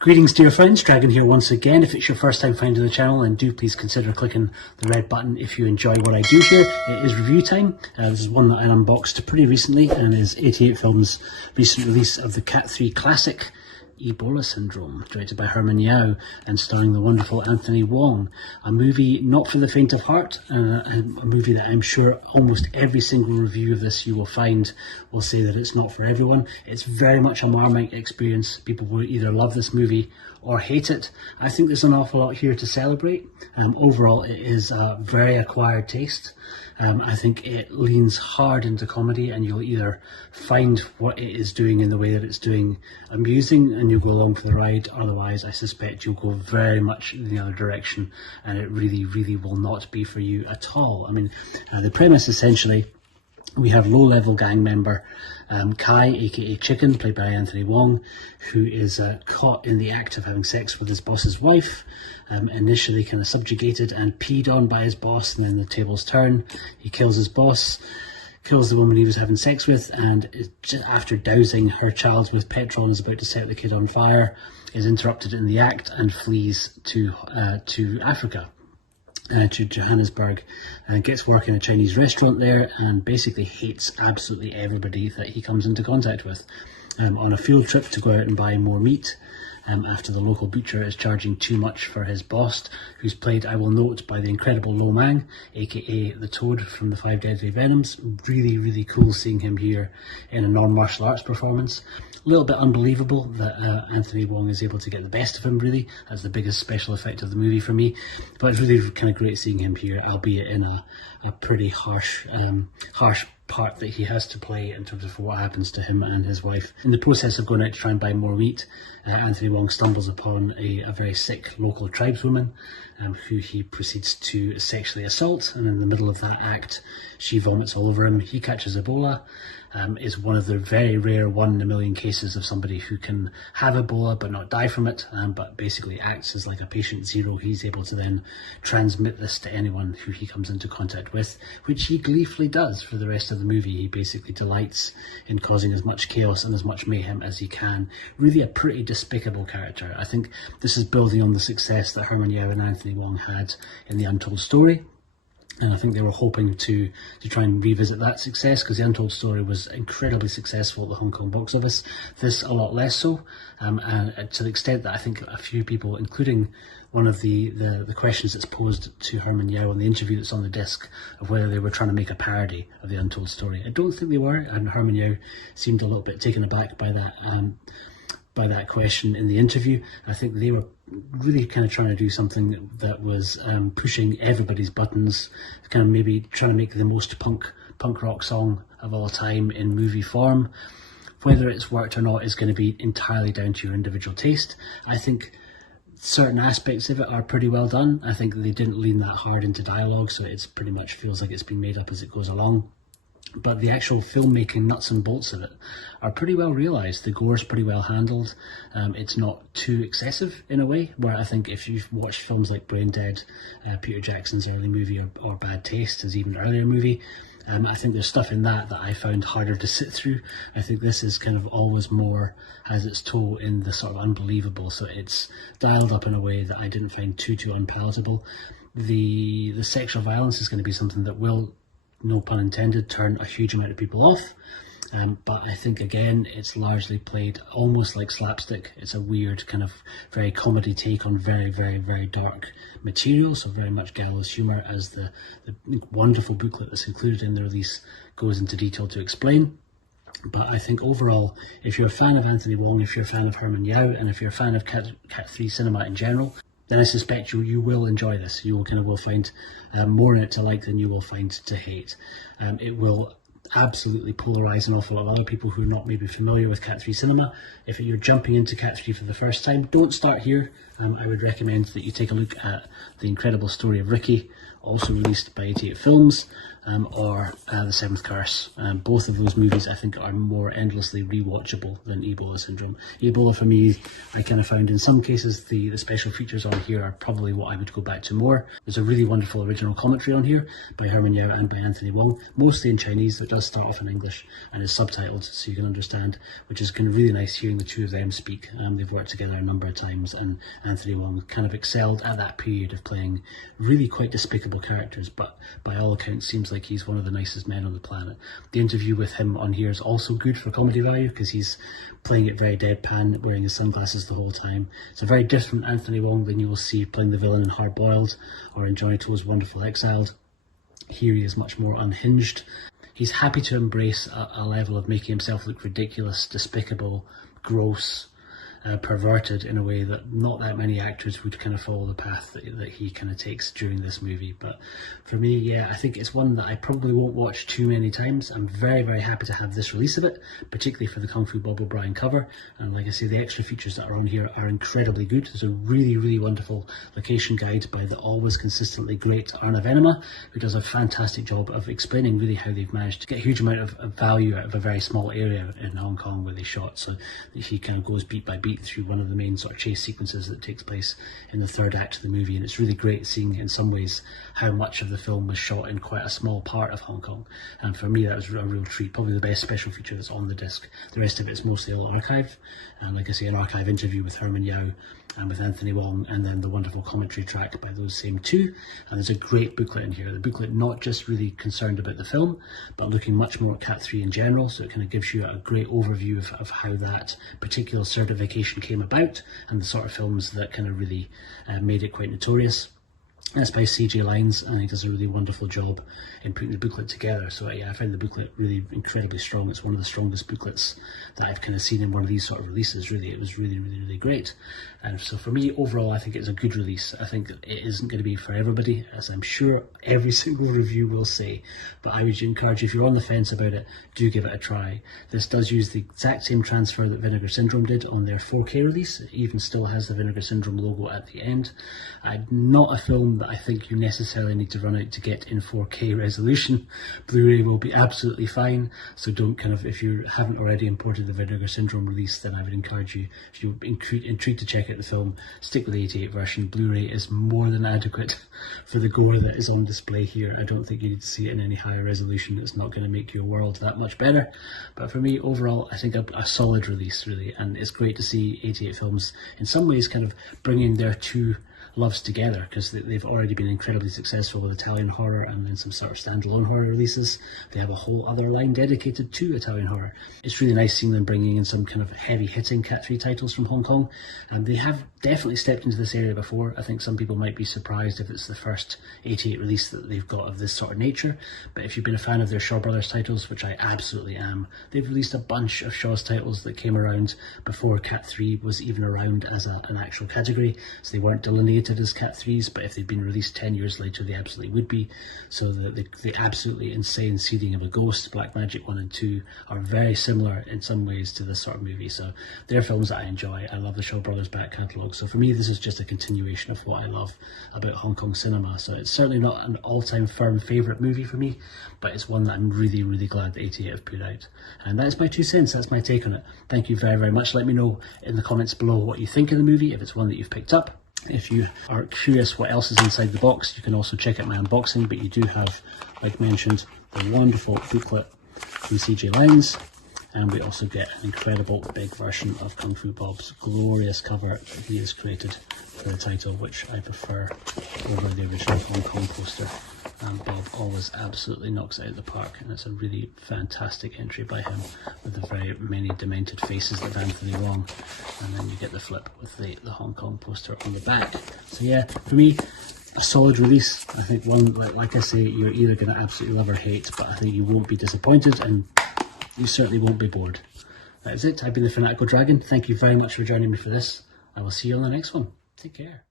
Greetings dear friends, Dragon here once again. If it's your first time finding the channel, then do please consider clicking the red button if you enjoy what I do here. It is review time. This is one that I unboxed pretty recently and is 88 Films' recent release of the Cat3 Classic Ebola Syndrome, directed by Herman Yau and starring the wonderful Anthony Wong. A movie not for the faint of heart, a movie that I'm sure almost every single review of this you will find will say that it's not for everyone. It's very much a Marmite experience. People will either love this movie or hate it. I think there's an awful lot here to celebrate. Overall, it is a very acquired taste. I think it leans hard into comedy, and you'll either find what it is doing in the way that it's doing amusing and you'll go along for the ride. Otherwise, I suspect you'll go very much in the other direction and it really will not be for you at all. I mean, the premise essentially, we have low-level gang member Kai, aka Chicken, played by Anthony Wong, who is caught in the act of having sex with his boss's wife, initially kind of subjugated and peed on by his boss, and then the tables turn. He kills his boss, kills the woman he was having sex with, and after dousing her child with petrol and is about to set the kid on fire, is interrupted in the act and flees to Africa. To Johannesburg, and gets work in a Chinese restaurant there, and basically hates absolutely everybody that he comes into contact with. On a field trip to go out and buy more meat, after the local butcher is charging too much for his boss, who's played, I will note, by the incredible Lo Mang, aka the Toad from the Five Deadly Venoms. Really cool seeing him here in a non-martial arts performance. A little bit unbelievable that Anthony Wong is able to get the best of him, really. That's the biggest special effect of the movie for me. But it's really kind of great seeing him here, albeit in a pretty harsh part that he has to play in terms of what happens to him and his wife. In the process of going out to try and buy more meat, Anthony Wong stumbles upon a very sick local tribeswoman who he proceeds to sexually assault, and in the middle of that act she vomits all over him. He catches Ebola. Is one of the very rare 1 in a million cases of somebody who can have Ebola but not die from it, but basically acts as like a patient zero. He's able to then transmit this to anyone who he comes into contact with, which he gleefully does for the rest of the movie. He basically delights in causing as much chaos and as much mayhem as he can. Really a pretty despicable character. I think this is building on the success that Herman Yau and Anthony Wong had in The Untold Story. And I think they were hoping to try and revisit that success, because The Untold Story was incredibly successful at the Hong Kong box office. This a lot less so, and to the extent that I think a few people, including one of the questions that's posed to Herman Yau in the interview that's on the disc, of whether they were trying to make a parody of The Untold Story. I don't think they were, and Herman Yau seemed a little bit taken aback by that question in the interview. I think they were really kind of trying to do something that was pushing everybody's buttons, kind of maybe trying to make the most punk rock song of all time in movie form. Whether it's worked or not is going to be entirely down to your individual taste. I think certain aspects of it are pretty well done. I think they didn't lean that hard into dialogue, so it's pretty much feels like it's been made up as it goes along. But the actual filmmaking nuts and bolts of it are pretty well realised. The gore's pretty well handled. It's not too excessive in a way, where I think if you've watched films like Brain Dead, Peter Jackson's early movie, or Bad Taste, his even earlier movie, I think there's stuff in that I found harder to sit through. I think this is kind of always more has its toe in the sort of unbelievable, so it's dialed up in a way that I didn't find too unpalatable. The sexual violence is going to be something that will, no pun intended, turn a huge amount of people off. But I think again it's largely played almost like slapstick. It's a weird kind of very comedy take on very dark material, so very much gallows humour, as the wonderful booklet that's included in the release goes into detail to explain. But I think overall, if you're a fan of Anthony Wong, if you're a fan of Herman Yau, and if you're a fan of Cat3 cinema in general, then I suspect you will enjoy this. You will find more in it to like than you will find to hate. It will absolutely polarise an awful lot of other people who are not maybe familiar with Cat3 cinema. If you're jumping into Cat3 for the first time, don't start here. I would recommend that you take a look at The Incredible Story of Ricky, also released by 88 Films, or The Seventh Curse. Both of those movies I think are more endlessly rewatchable than Ebola Syndrome. Ebola for me, I kind of found in some cases the special features on here are probably what I would go back to more. There's a really wonderful original commentary on here by Herman Yau and by Anthony Wong, mostly in Chinese, but does start off in English and is subtitled so you can understand, which is kind of really nice hearing the two of them speak. They've worked together a number of times, and Anthony Wong kind of excelled at that period of playing really quite despicable characters, but by all accounts seems like he's one of the nicest men on the planet. The interview with him on here is also good for comedy value because he's playing it very deadpan, wearing his sunglasses the whole time. It's a very different Anthony Wong than you will see playing the villain in Hard Boiled or in Johnny To's Wonderful Exiled. Here he is much more unhinged. He's happy to embrace a level of making himself look ridiculous, despicable, gross, perverted in a way that not that many actors would kind of follow the path that he kind of takes during this movie. But for me, yeah, I think it's one that I probably won't watch too many times. I'm very, very happy to have this release of it, particularly for the Kung Fu Bob O'Brien cover. And like I say, the extra features that are on here are incredibly good. There's a really, really wonderful location guide by the always consistently great Arnav Enema, who does a fantastic job of explaining really how they've managed to get a huge amount of value out of a very small area in Hong Kong where they shot. So he kind of goes beat by beat through one of the main sort of chase sequences that takes place in the third act of the movie, and it's really great seeing in some ways how much of the film was shot in quite a small part of Hong Kong, and for me that was a real treat. Probably the best special feature that's on the disc. The rest of it's mostly all archive, and like I say, an archive interview with Herman Yau and with Anthony Wong, and then the wonderful commentary track by those same two. And there's a great booklet in here. The booklet not just really concerned about the film, but looking much more at Cat3 in general, so it kind of gives you a great overview of how that particular certification came about and the sort of films that kind of really made it quite notorious. That's by CJ Lines, and he does a really wonderful job in putting the booklet together. So yeah, I found the booklet really incredibly strong. It's one of the strongest booklets that I've kind of seen in one of these sort of releases. Really, it was really, really, really great. And so for me, overall, I think it's a good release. I think it isn't going to be for everybody, as I'm sure every single review will say, but I would encourage you, if you're on the fence about it, do give it a try. This does use the exact same transfer that Vinegar Syndrome did on their 4K release. It even still has the Vinegar Syndrome logo at the end. Not a film that I think you necessarily need to run out to get in 4K resolution. Blu-ray will be absolutely fine, so don't kind of, if you haven't already imported the Vinegar Syndrome release, then I would encourage you, if you're intrigued to check out the film, stick with the 88 version. Blu-ray is more than adequate for the gore that is on display here. I don't think you need to see it in any higher resolution. It's not going to make your world that much better. But for me, overall, I think a solid release, really, and it's great to see 88 Films in some ways kind of bringing their two loves together, because they've already been incredibly successful with Italian horror and then some sort of standalone horror releases. They have a whole other line dedicated to Italian horror. It's really nice seeing them bringing in some kind of heavy hitting Cat3 titles from Hong Kong, and they have definitely stepped into this area before. I think some people might be surprised if it's the first 88 release that they've got of this sort of nature, but if you've been a fan of their Shaw Brothers titles, which I absolutely am, they've released a bunch of Shaw's titles that came around before Cat3 was even around as an actual category, so they weren't delineated as Cat3s, but if they'd been released 10 years later they absolutely would be. So the absolutely insane Seeding of a Ghost, Black Magic 1 and 2 are very similar in some ways to this sort of movie, so they're films that I enjoy. I love the Shaw Brothers back catalogue, so for me this is just a continuation of what I love about Hong Kong cinema. So it's certainly not an all-time firm favourite movie for me, but it's one that I'm really, really glad that 88 have put out. And that's my 2 cents, that's my take on it. Thank you very, very much. Let me know in the comments below what you think of the movie, if it's one that you've picked up. If you are curious what else is inside the box, you can also check out my unboxing, but you do have, like mentioned, the wonderful booklet from CJ Lines, and we also get an incredible big version of Kung Fu Bob's glorious cover that he has created for the title, which I prefer over the original Hong Kong poster. And Bob always absolutely knocks it out of the park, and it's a really fantastic entry by him with the very many demented faces of Anthony Wong, and then you get the flip with the Hong Kong poster on the back. So yeah, for me, a solid release. I think one, like I say, you're either going to absolutely love or hate, but I think you won't be disappointed, and you certainly won't be bored. That is it. I've been the Fanatical Dragon. Thank you very much for joining me for this. I will see you on the next one. Take care.